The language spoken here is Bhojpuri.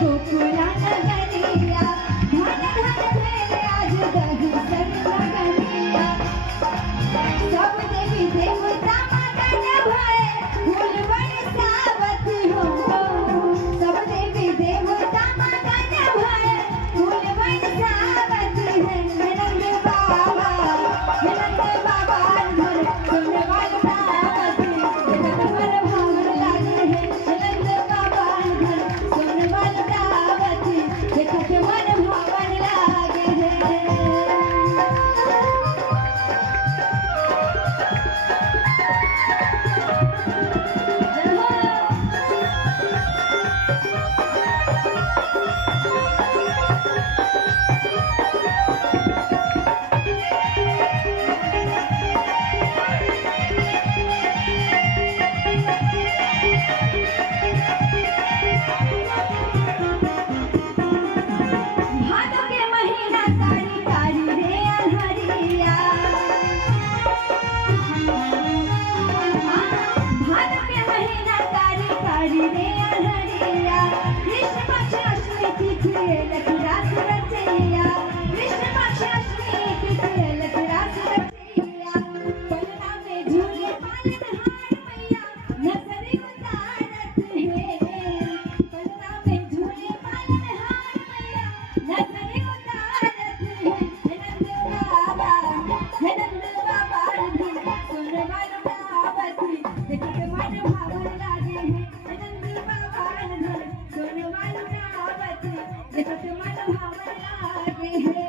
गोकुला नगरिया धन धन भेले आज दहिसर नगरिया सब देवी देवता मगन भय फूल बरसावत हो सब देवी देवता मगन भय फूल बरसावत है नंद बाबा घर सुनने वाला दावत जगत मन भावन लागे है नंद बाबा घर सुनने वाला दावत जगत मन भावन लागे है। भादो के महीना कारी कारी रे अनहरिया भादो के महीना कारी कारी रे अनहरिया कृष्ण पक्ष अष्टमी तिथि लखरास रचैया कृष्ण पक्ष अष्टमी तिथि लखरास रचैया पलना में झूले पालनहार मैया नजर उतारत है पलना में झूले पालनहार मैया नजर उतारत है नंद बाबा धन सुन वालो दावत देखत मन भावन लागे है नंद बाबा धन सुन वालो दावत देखत मन भावन लागे है।